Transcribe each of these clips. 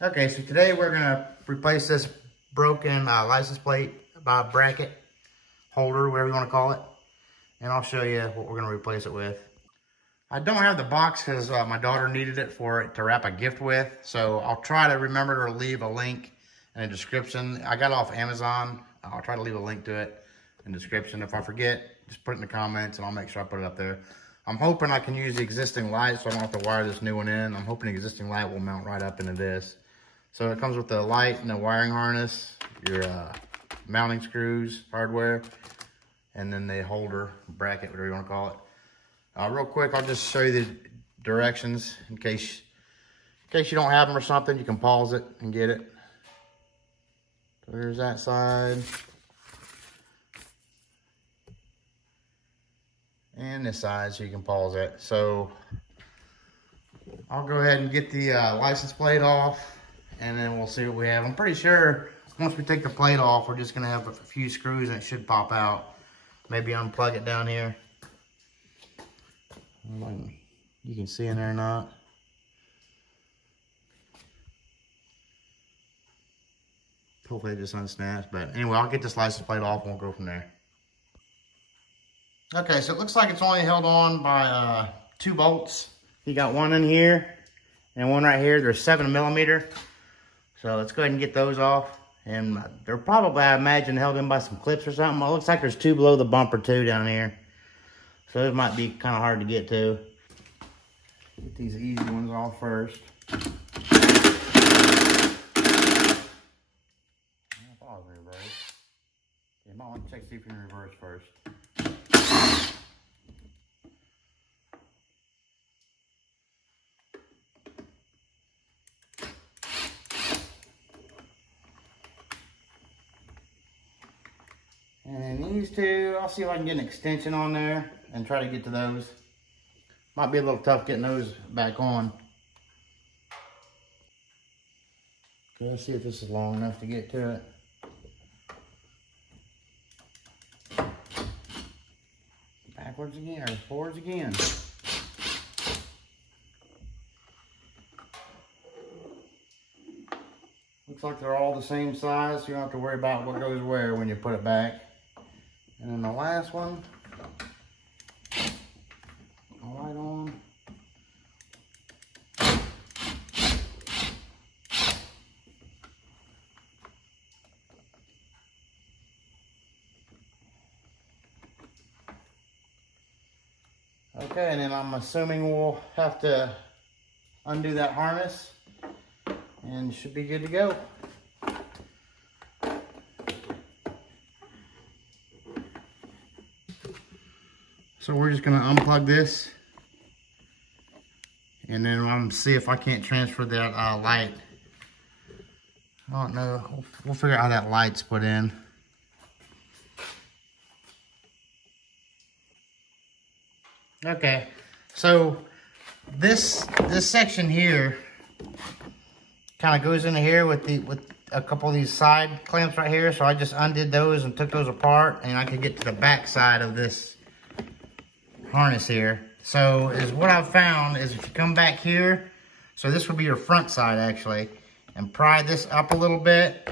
Okay, so today we're gonna replace this broken license plate bracket holder, whatever you want to call it, and I'll show you what we're gonna replace it with. I don't have the box because my daughter needed it for it to wrap a gift with, so I'll try to remember to leave a link in the description. I got it off Amazon. I'll try to leave a link to it in the description. If I forget, just put it in the comments and I'll make sure I put it up there. I'm hoping I can use the existing light so I don't have to wire this new one in. I'm hoping the existing light will mount right up into this. So it comes with the light and the wiring harness, your mounting screws, hardware, and then the holder, bracket, whatever you want to call it. Real quick, I'll just show you the directions in case you don't have them or something. You can pause it and get it. So there's that side. And this side, so you can pause it. So I'll go ahead and get the license plate off, and then we'll see what we have. I'm pretty sure once we take the plate off, we're just gonna have a few screws and it should pop out. Maybe unplug it down here. You can see in there or not. Hopefully it just unsnaps, but anyway, I'll get this license plate off and we'll go from there. Okay, so it looks like it's only held on by 2 bolts. You got one in here and one right here. They're 7mm. So let's go ahead and get those off. And they're probably, I imagine, held in by some clips or something. It looks like there's 2 below the bumper too down here. So it might be kind of hard to get to. Get these easy ones off first. I'll reverse. You might want to check to see if you can reverse first. And then these two, I'll see if I can get an extension on there and try to get to those. Might be a little tough getting those back on. Okay, let's see if this is long enough to get to it. Backwards again, or forwards again. Looks like they're all the same size, so you don't have to worry about what goes where when you put it back. And then the last one, light on. Okay, and then I'm assuming we'll have to undo that harness and should be good to go. So we're just gonna unplug this, and then I'm gonna see if I can't transfer that light. I don't know, we'll figure out how that light's put in. Okay, so this section here kind of goes into here with a couple of these side clamps right here. So I just undid those and took those apart, and I could get to the back side of this harness here. So what I've found is if you come back here, so this would be your front side actually, and pry this up a little bit,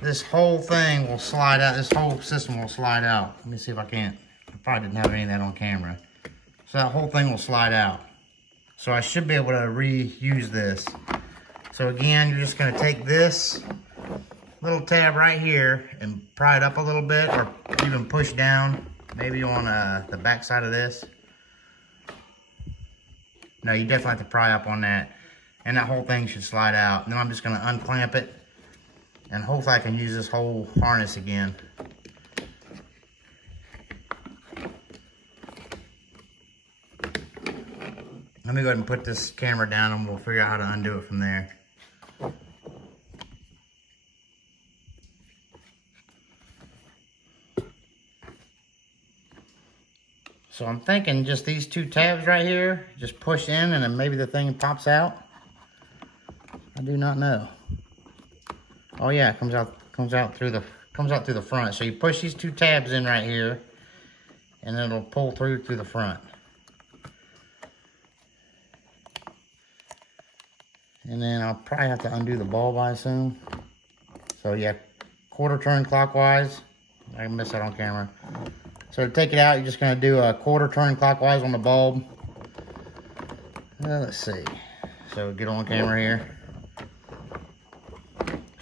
this whole thing will slide out. This whole system will slide out. Let me see if I can't. I probably didn't have any of that on camera. So that whole thing will slide out. So I should be able to reuse this. So again, you're just gonna take this little tab right here and pry it up a little bit, or even push down, maybe on the back side of this. No, you definitely have to pry up on that. And that whole thing should slide out. And then I'm just gonna unclamp it, and hopefully I can use this whole harness again. Let me go ahead and put this camera down and we'll figure out how to undo it from there. So I'm thinking just these 2 tabs right here, just push in and then maybe the thing pops out. I do not know. Oh yeah, it comes out through the front. So you push these 2 tabs in right here, and it'll pull through the front. And And then I'll probably have to undo the bulb, I assume. So yeah, quarter turn clockwise. I missed that on camera. So to take it out, you're just gonna do a quarter turn clockwise on the bulb. Let's see. So get on camera here.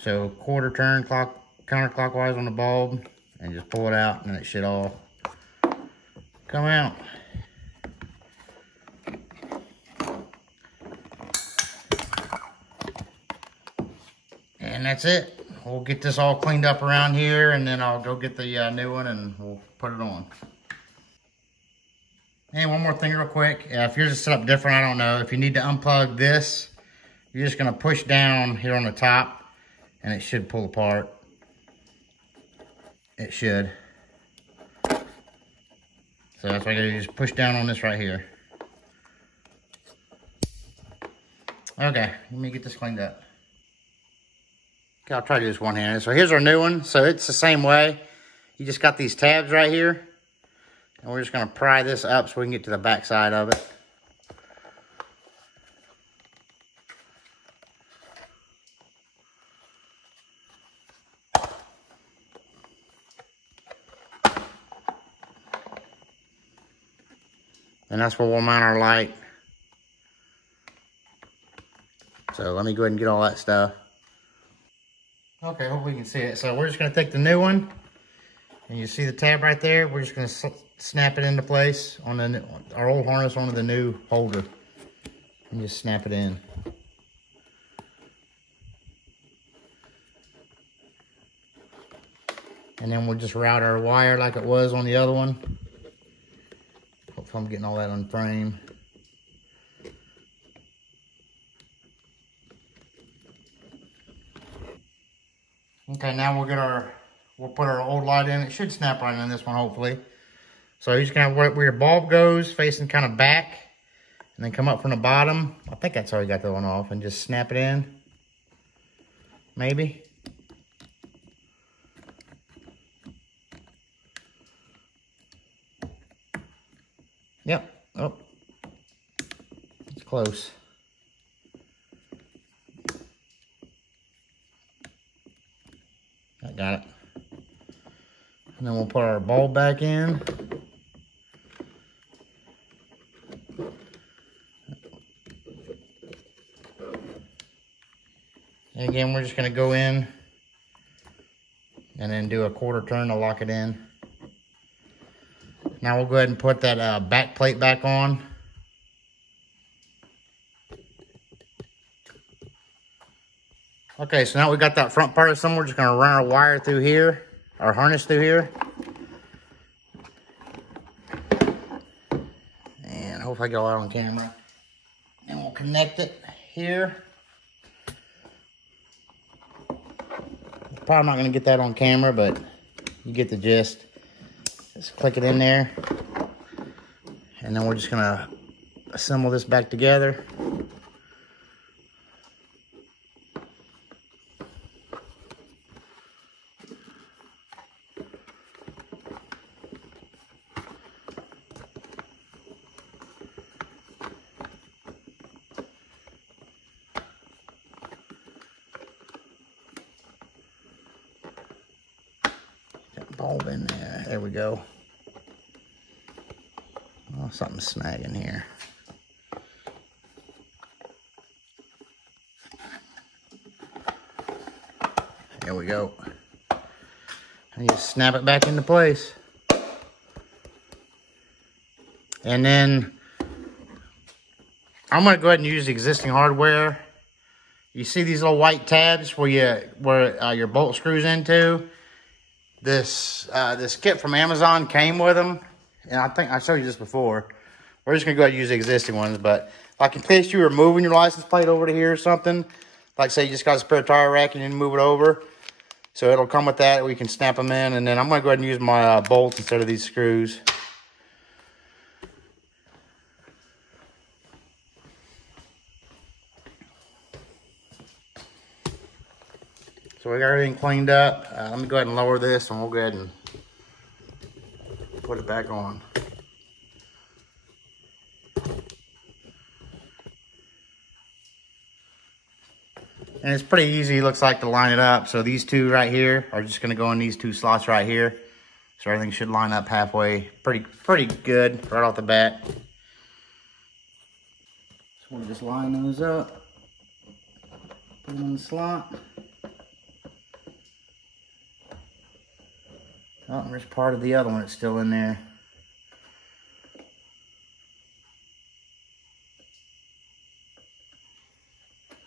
So quarter turn counterclockwise on the bulb, and just pull it out, and it should all come out. And that's it. We'll get this all cleaned up around here, and then I'll go get the new one and we'll put it on. And one more thing real quick. If yours is set up different, I don't know. If you need to unplug this, you're just gonna push down here on the top and it should pull apart. It should. So that's what I gotta do, just push down on this right here. Okay, let me get this cleaned up. Okay, I'll try to do this one-handed. So here's our new one. So it's the same way. You just got these tabs right here. And we're just gonna pry this up so we can get to the back side of it. And that's where we'll mount our light. So let me go ahead and get all that stuff. Okay, hopefully you can see it. So we're just gonna take the new one, and you see the tab right there. We're just gonna snap it into place on our old harness onto the new holder, and just snap it in. And then we'll just route our wire like it was on the other one. Hopefully I'm getting all that on frame. Okay, now we'll put our old light in. It should snap right in this one, hopefully. So you're just gonna where your bulb goes, facing kind of back, and then come up from the bottom. I think that's how we got that one off, and just snap it in. Maybe. Yep. Oh, it's close. I got it. And then we'll put our bulb back in. And again, we're just gonna go in and then do a quarter turn to lock it in. Now we'll go ahead and put that back plate back on. Okay, so now we got that front part assembled. We're just gonna run our wire through here, our harness through here. And hopefully I get all that on camera. And we'll connect it here. Probably not gonna get that on camera, but you get the gist. Just click it in there. And then we're just gonna assemble this back together. Bulb in there. There we go. Oh, something's snagging here. There we go. And just snap it back into place. And then I'm going to go ahead and use the existing hardware. You see these little white tabs where your bolt screws into? This kit from Amazon came with them, and I think I showed you this before. We're just gonna go ahead and use the existing ones, but like in case you were moving your license plate over to here or something, like say you just got a spare tire rack and you need to move it over, so it'll come with that. We can snap them in, and then I'm gonna go ahead and use my bolts instead of these screws. So we got everything cleaned up. Let me go ahead and lower this, and we'll go ahead and put it back on. And it's pretty easy, looks like, to line it up. So these two right here are just gonna go in these two slots right here. So everything should line up halfway. Pretty good right off the bat. So we'll just line those up. Put them in the slot. Oh, and there's part of the other one that's still in there.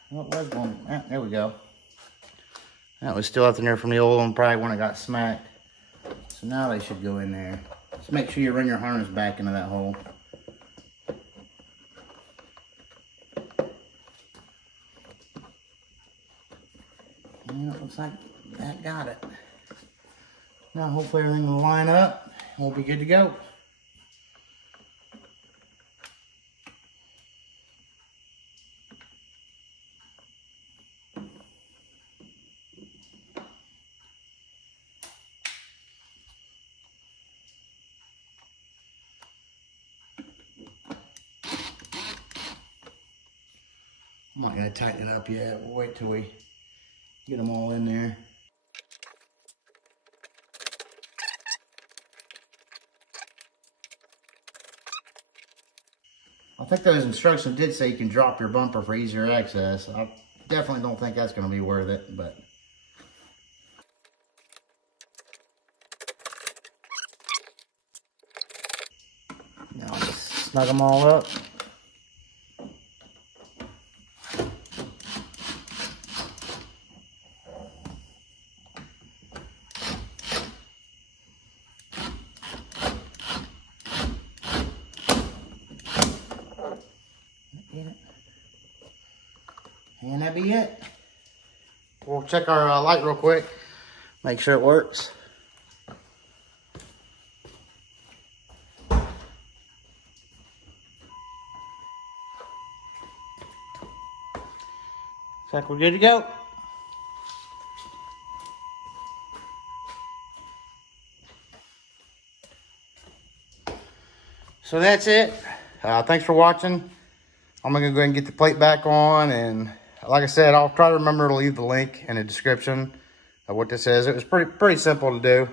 What was one? Ah, there we go. That was still up in there from the old one, probably when it got smacked. So now they should go in there. Just make sure you run your harness back into that hole. And it looks like that got it. Now hopefully everything will line up and we'll be good to go. I'm not going to tighten it up yet. We'll wait till we get them all in there. I think those instructions did say you can drop your bumper for easier access. I definitely don't think that's going to be worth it, but... Now just snug them all up. And that'd be it. We'll check our light real quick, make sure it works. Looks like we're good to go. So that's it. Thanks for watching. I'm gonna go ahead and get the plate back on, and like I said, I'll try to remember to leave the link in the description of what this is. It was pretty simple to do.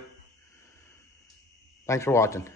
Thanks for watching.